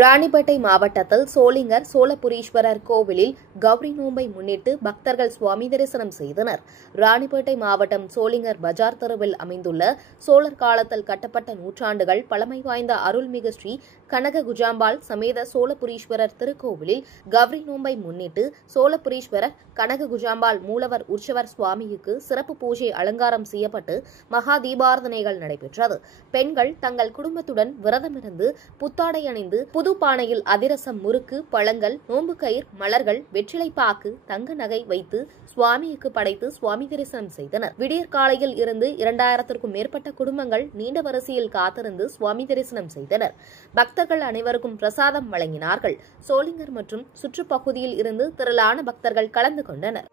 ராணிப்பேட்டை மாவட்டத்தில் சோளிங்கர் சோழபுரீஸ்வரர் கோவிலில் கௌரி நோன்பை முன்னிட்டு பக்தர்கள் சுவாமி தரிசனம் செய்தனர். ராணிப்பேட்டை மாவட்டம் சோளிங்கர் பஜார் தெருவில் அமைந்துள்ள சோழர் காலத்தில் கட்டப்பட்ட நூற்றாண்டுகள் பழமை வாய்ந்த அருள்மிகு ஸ்ரீ கனக குஜாம்பாள் சமேத சோழபுரீஸ்வரர் திருக்கோவிலில் கௌரி நோன்பை முன்னிட்டு சோழபுரீஸ்வரர் கனக குஜாம்பாள் மூலவர் உற்சவர் சுவாமிக்கு சிறப்பு பூஜை அலங்காரம் செய்யப்பட்டு மகா தீபாரதனைகள் நடைபெற்றது. பெண்கள் தங்கள் குடும்பத்துடன் விரதமிருந்து புத்தாடை அணிந்து புது பானையில் அதிரசம், முறுக்கு, பழங்கள், நோன்பு கயிர், மலர்கள், வெற்றிலைப்பாக்கு, தங்க நகை வைத்து சுவாமிக்கு படைத்து சுவாமி தரிசனம் செய்தனர். விடியற்காலையில் இருந்து 2000க்கும் மேற்பட்ட குடும்பங்கள் நீண்ட வரிசையில் காத்திருந்து சுவாமி தரிசனம் செய்தனர். பக்தர்கள் அனைவருக்கும் பிரசாதம் வழங்கினார்கள். சோளிங்கர் மற்றும் சுற்றுப்பகுதியில் இருந்து திரளான பக்தர்கள் கலந்து கொண்டனர்.